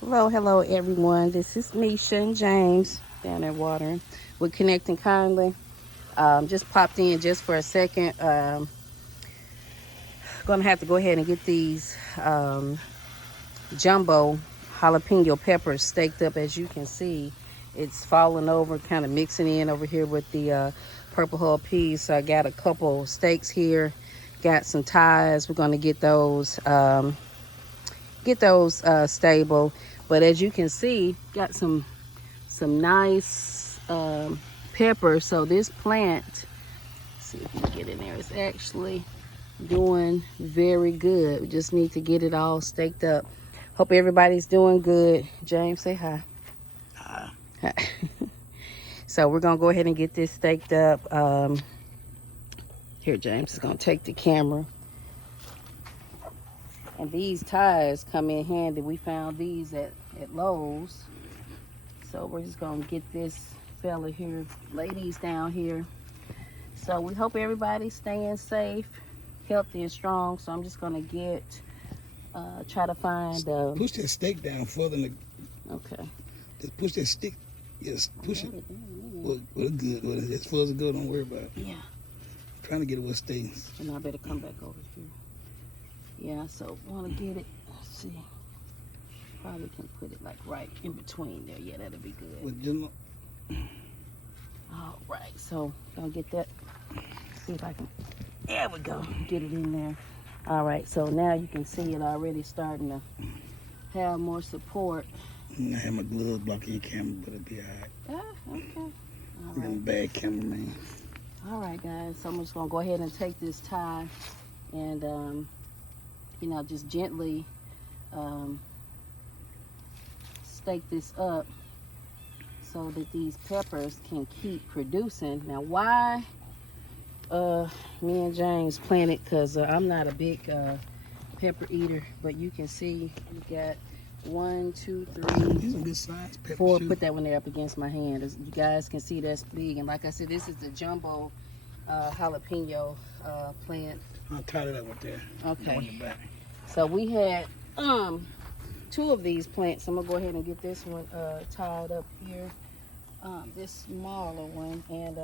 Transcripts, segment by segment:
Hello, everyone. This is Misha and James down there watering. We're connecting kindly. Just popped in just for a second. Gonna have to go ahead and get these jumbo jalapeno peppers staked up. As you can see, it's falling over, kind of mixing in over here with the purple hull peas. So I got a couple stakes here. Got some ties. We're gonna get those stable. But as you can see, got some nice peppers. So this plant, let's see if you can get in there, it's actually doing very good. We just need to get it all staked up. Hope everybody's doing good. James, say hi. Hi. So we're gonna go ahead and get this staked up. Here, James is gonna take the camera. And these ties come in handy. We found these at Lowe's. So we're just gonna get this fella here, lay these down here. So we hope everybody's staying safe, healthy and strong. So I'm just gonna try to find push that stake down further than okay. Just push that stick. Yes, push it. Well, good. Well, as far as it goes, don't worry about it. Yeah. Trying to get it where it stays. And I better come back over here. Yeah, so want to get it. Let's see. Probably can put it like right in between there. Yeah, that'll be good. All right, so gonna get that. See if I can. There we go. Get it in there. All right, so now you can see it already starting to have more support. I have my gloves blocking your camera, but it'll be all right. Ah, okay. All I'm right. a bad cameraman. All right, guys. So I'm just gonna go ahead and take this tie and just gently stake this up so that these peppers can keep producing. Now, why me and James planted, because I'm not a big pepper eater, but you can see we got 1, 2, 3, These are good size peppers. 4. Too. Put that one there up against my hand. As you guys can see, that's big. And like I said, this is the jumbo jalapeno plant. I'll tie it up with that. Okay. On your back. So we had 2 of these plants. I'm gonna go ahead and get this one tied up here. This smaller one, and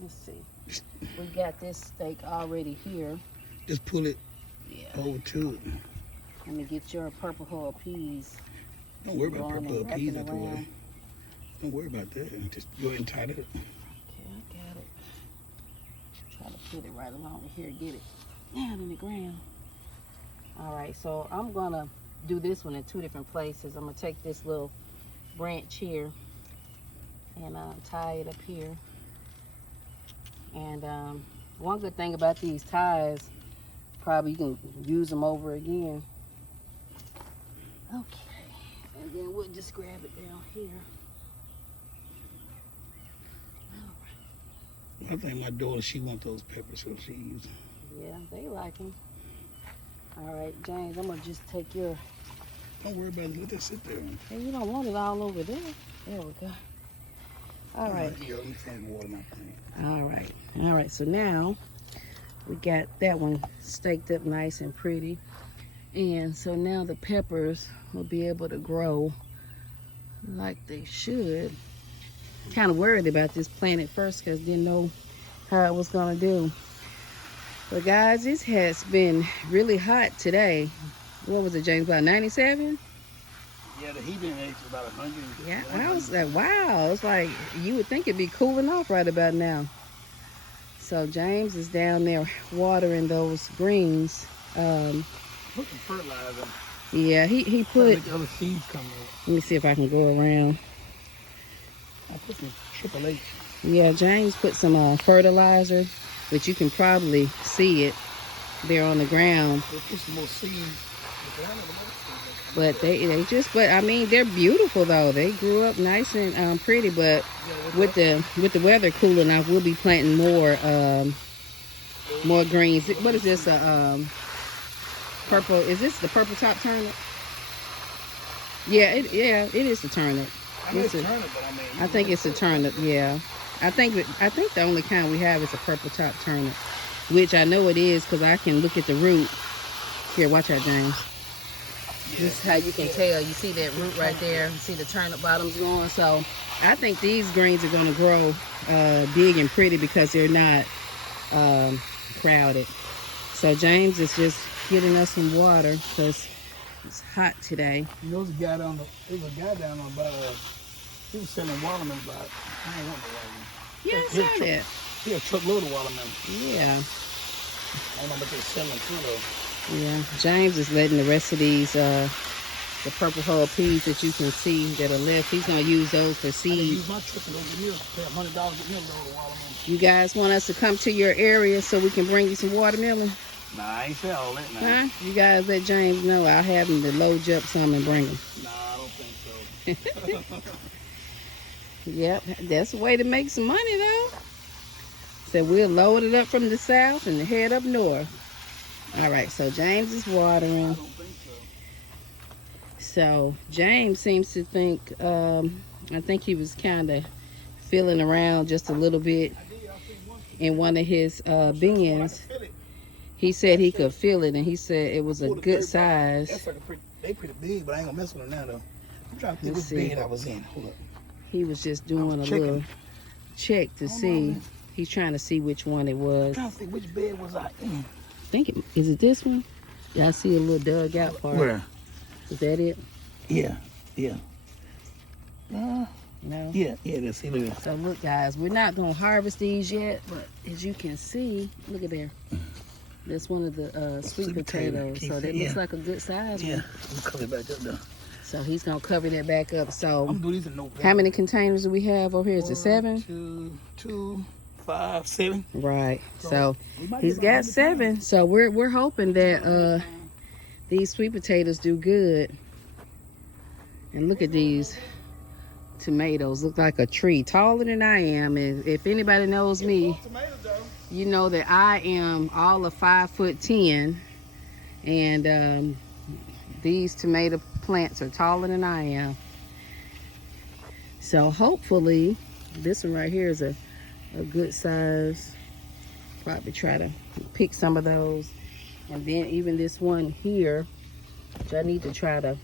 let's see. We got this stake already here. Just pull it over to it. Let me get your purple hull peas. Don't worry about purple hull peas out the way. Don't worry about that. Just go ahead and tie it up. Okay, I got it. Try to put it right along here. Get it down in the ground. All right, so I'm gonna do this one in 2 different places. I'm gonna take this little branch here and tie it up here. And one good thing about these ties, probably you can use them over again. Okay, and then we'll just grab it down here. All right. I think my daughter, she wants those peppers, so she use them. Yeah, they like them. All right, James, I'm gonna just take your. Don't worry about it. Let that sit there. Hey, you don't want it all over there. There we go. All right. Let me find water my plant. All right. So now we got that one staked up nice and pretty, and so now the peppers will be able to grow like they should. Kind of worried about this plant at first because didn't know how it was gonna do. But guys, it has been really hot today. What was it, James? About 97? Yeah, the heat index is about 100. Yeah, I was like, wow. It's like you would think it'd be cooling off right about now. So James is down there watering those greens. Put some fertilizer. Yeah, he put. The other seeds come in. Let me see if I can go around. I put some Triple H. Yeah, James put some fertilizer, which you can probably see it there on the ground. We'll put some more seeds. But but I mean, they're beautiful though. They grew up nice and pretty. But with the weather cooling off, we'll be planting more greens. What is this? Purple? Is this the purple top turnip? Yeah, it is the turnip. I know it's turnip, but I mean. I think it's a turnip. Yeah, I think the only kind we have is a purple top turnip, which I know it is because I can look at the root. Here, watch out, James. This is how you can tell. You see that root right there. You see the turnip bottoms going. So I think these greens are going to grow big and pretty because they're not crowded. So James is just getting us some water because it's hot today. There was a guy down about he was selling watermelon, but I ain't want no watermelon. Yeah, I saw that. He had a truckload of watermelon. Yeah. I don't know what they're selling through though. Yeah. James is letting the rest of these the purple hull peas that you can see that are left, he's gonna use those for seed. I use my truck and over here, pay $100 to get him a load of watermelon. You guys want us to come to your area so we can bring you some watermelon? Nah, I ain't say all that now. Huh? You guys let James know. I'll have him to load you up some and bring them. Nah, I don't think so. Yep, that's a way to make some money though. So we'll load it up from the south and head up north. All right, so James is watering. I don't think so. So James seems to think, I think he was kind of feeling around just a little bit in one of his bins. He said he could feel it, and he said it was a good size. That's like they pretty big, but I ain't gonna mess with them now though. I'm trying to think Let's which see. bed I was in. Hold up. He was just doing a little check to see. He's trying to see which one it I'm was. trying to think which bed was I in. I think is it this one? Yeah, I see a little dug out part. Where? Is that it? Yeah. No. Yeah, that's it. So look, guys, we're not gonna harvest these yet, but as you can see, look at there. That's one of the sweet potatoes. So that looks like a good size one. Yeah, I'm cover it back up though. So he's gonna cover that back up. So I'm doing these in November. how many containers do we have over here? Is it 7? 2, 5, 7. Right. So he's got 7. So we're hoping that these sweet potatoes do good. And look at these tomatoes. Look like a tree, taller than I am. And if anybody knows me, you know that I am all of 5'10", and these tomato plants are taller than I am. So hopefully this one right here is a good size. Probably try to pick some of those, and then even this one here, which I need to try to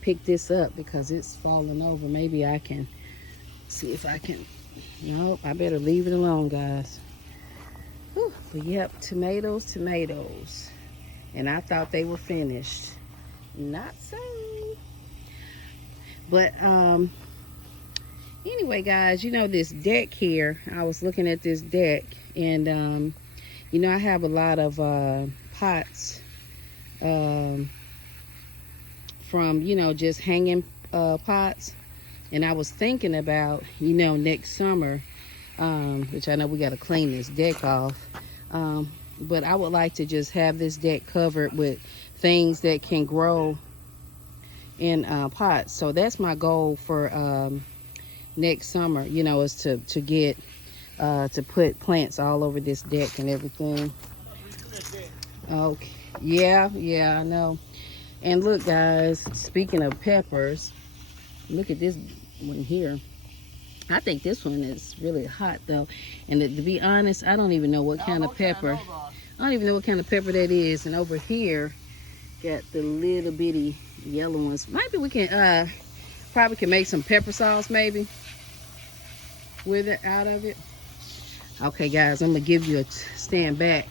pick this up because it's falling over. Maybe I can see if I can. Nope, I better leave it alone, guys. Whew. But yep, tomatoes. And I thought they were finished. Not so. But anyway, guys, you know this deck here, I was looking at this deck, and you know, I have a lot of pots from, you know, just hanging pots, and I was thinking about, you know, next summer, which I know we got to clean this deck off, but I would like to just have this deck covered with things that can grow in pots. So that's my goal for next summer, you know, is to get to put plants all over this deck and everything. Okay, yeah, I know. And look, guys, speaking of peppers, look at this one here. I think this one is really hot though, and to be honest, I don't even know what kind of pepper. I don't even know what kind of pepper that is. And over here got the little bitty yellow ones. Maybe we can probably can make some pepper sauce maybe with it, out of it. Okay, guys, I'm gonna give you a stand back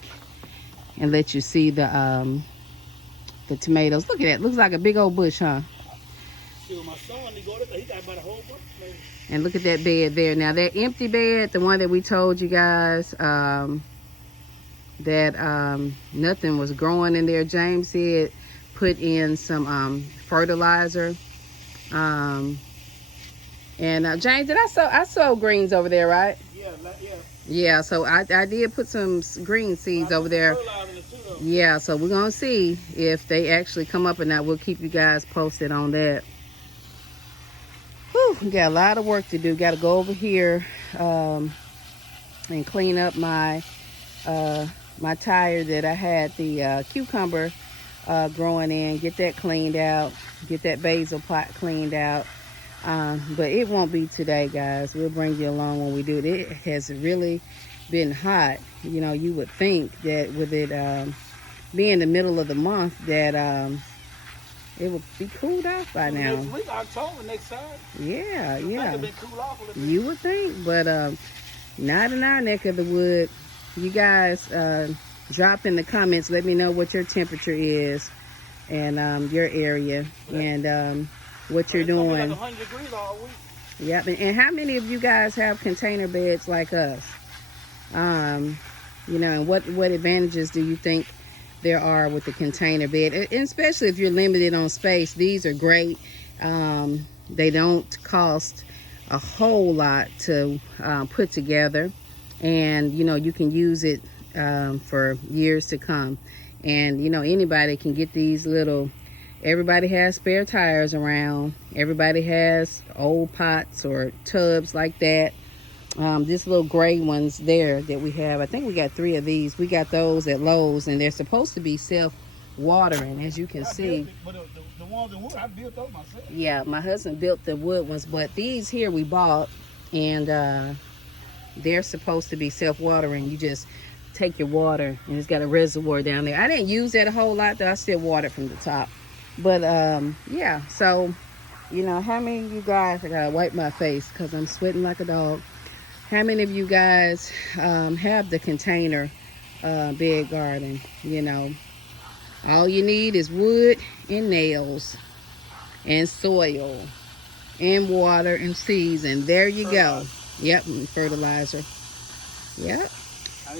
and let you see the tomatoes. Look at that. Looks like a big old bush, huh? And look at that bed there. Now that empty bed, the one that we told you guys that nothing was growing in there, James said put in some fertilizer. And James, did I sow greens over there, right? Yeah, so I did put some green seeds over there. Yeah, so we're gonna see if they actually come up or not. We'll keep you guys posted on that. Whew, we got a lot of work to do. Got to go over here and clean up my my tire that I had the cucumber growing in. Get that cleaned out. Get that basil pot cleaned out. But it won't be today, guys. We'll bring you along when we do it. It has really been hot. You know, you would think that with it being the middle of the month that it would be cooled off by now. Next week, October, next side. Yeah, yeah. Been cool off a little bit. You would think, but not in our neck of the wood. You guys drop in the comments. Let me know what your temperature is and your area and what you're doing. Like 100 degrees all week. Yep. And how many of you guys have container beds like us? You know, and what advantages do you think there are with the container bed? And especially if you're limited on space, these are great. They don't cost a whole lot to put together, and you know, you can use it for years to come. And you know, anybody can get these little, everybody has spare tires around, everybody has old pots or tubs like that. This little gray ones there that we have, I think we got 3 of these. We got those at Lowe's, and they're supposed to be self-watering, as you can see. But the ones in wood, I built those myself. Yeah, my husband built the wood ones, but these here we bought, and they're supposed to be self-watering. You just take your water, and it's got a reservoir down there. I didn't use that a whole lot, though. I still watered from the top. But, yeah, so, you know, how many of you guys, I gotta wipe my face because I'm sweating like a dog. How many of you guys have the container bed garden? You know, all you need is wood and nails and soil and water and seeds, and there you go. Yep, and fertilizer. Yep.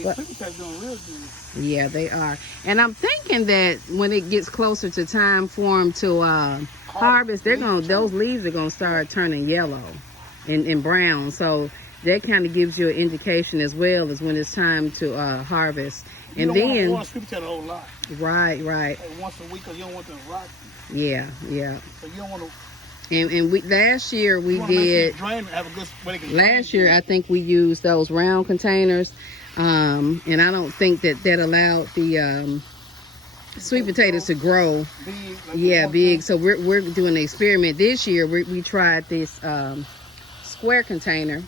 But, doing real good. Yeah, they are. And I'm thinking that when it gets closer to time for them to harvest, those leaves are gonna start turning yellow and brown. So that kind of gives you an indication as well as when it's time to harvest. And then you don't want to sweep a whole lot. Right. Like once a week, because you don't want them to rot. Yeah. So you don't want to. And last year we did. Last year I think we used those round containers, and I don't think that allowed the sweet potatoes to grow. Big. So we're doing an experiment this year. We tried this square container.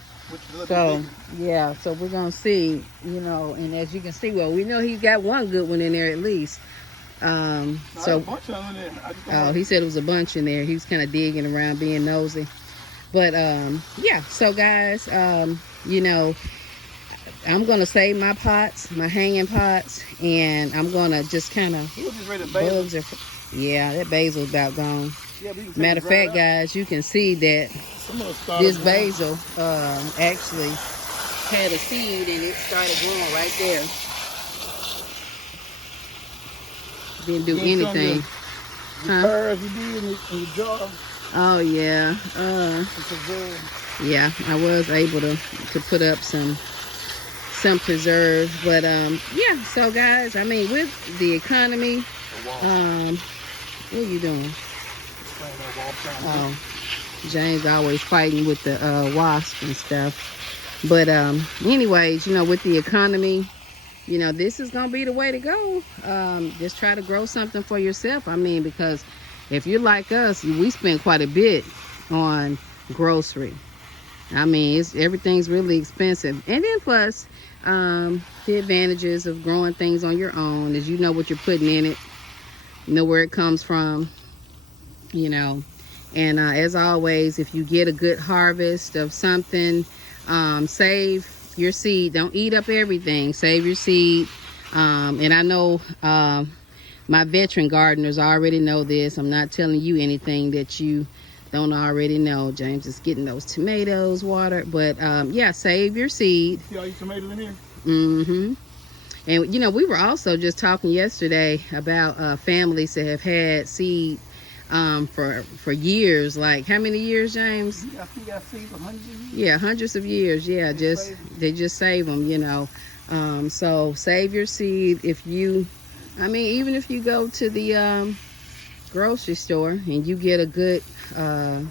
So yeah, so we're gonna see, you know, and as you can see, well, we know he's got one good one in there at least. So he said it was a bunch in there. He was kind of digging around, being nosy. But yeah, so guys, you know, I'm gonna save my pots, my hanging pots, and I'm gonna just kind of bugs. Yeah, that basil's about gone. Matter of fact, guys, you can see that this basil actually had a seed and it started growing right there. Didn't do anything. Huh? You did in your jar. Oh yeah. Yeah, I was able to put up some preserves, but yeah. So guys, I mean, with the economy, what are you doing? Oh, James always fighting with the wasp and stuff. But anyways, you know, with the economy, you know, this is gonna be the way to go. Just try to grow something for yourself. I mean, because if you're like us, we spend quite a bit on grocery. I mean, everything's really expensive. And then plus, the advantages of growing things on your own is you know what you're putting in it, you know where it comes from, you know. And as always, if you get a good harvest of something, save your seed. Don't eat up everything. Save your seed. And I know my veteran gardeners already know this. I'm not telling you anything that you don't already know. James is getting those tomatoes watered. But yeah, save your seed. See all your tomatoes in here? Mm-hmm. And you know, we were also just talking yesterday about families that have had seed for years. Like how many years, James? I think I've seen 100 years. Yeah, hundreds of years. Yeah, they just save them, you know. So save your seed. If you, I mean, even if you go to the grocery store and you get a good I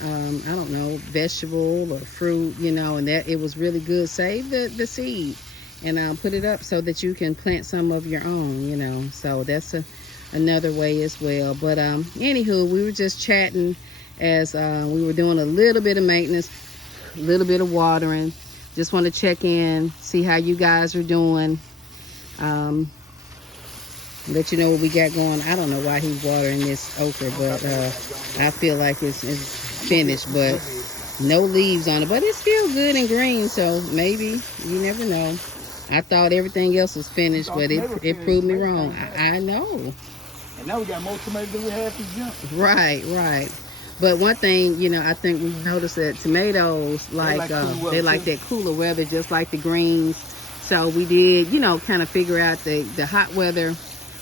don't know, vegetable or fruit, you know, and that it was really good, save the seed and put it up so that you can plant some of your own, you know. So that's another way as well. But anywho, we were just chatting as we were doing a little bit of maintenance, a little bit of watering. Just want to check in, see how you guys are doing. let you know what we got going. I don't know why he's watering this okra, but I feel like it's finished, but no leaves on it. But it's still good and green, so maybe, you never know. I thought everything else was finished, but it proved me wrong. I know. And now we got more tomatoes than we had for jump. Right, right. But one thing, you know, I think we noticed that tomatoes they like that cooler weather, just like the greens. So we did, you know, kind of figure out the hot weather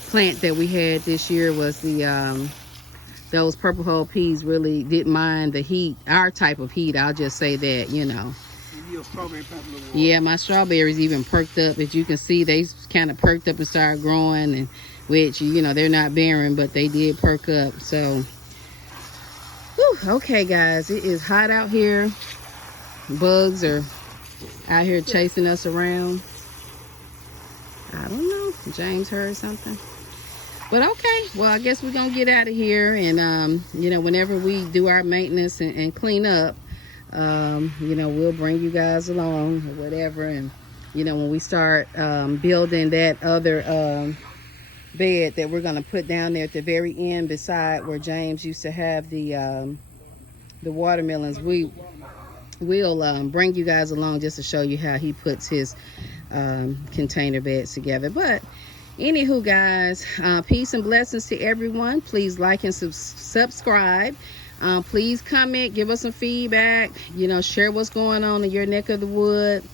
plant that we had this year was the those purple hull peas really didn't mind the heat, our type of heat. I'll just say that, you know. Yeah, my strawberries even perked up. As you can see, they kind of perked up and started growing, and which, you know, they're not barren, but they did perk up. So, whew, okay, guys, it is hot out here. Bugs are out here chasing us around. I don't know. James heard something. But okay, well, I guess we're gonna get out of here, and you know, whenever we do our maintenance and clean up, you know, we'll bring you guys along or whatever. And you know, when we start building that other bed that we're gonna put down there at the very end beside where James used to have the watermelons, we'll bring you guys along just to show you how he puts his container beds together. But anywho, guys, peace and blessings to everyone. Please like and subscribe. Please comment, give us some feedback, you know, share what's going on in your neck of the wood.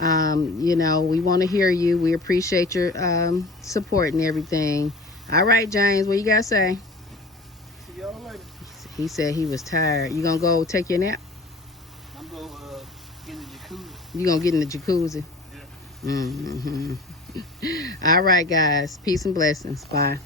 You know, we want to hear you. We appreciate your support and everything. All right, James, what you got to say? See y'all later. He said he was tired. You gonna go take your nap? I'm going to get in the jacuzzi. You gonna get in the jacuzzi? Yeah. All right, guys. Peace and blessings. Bye.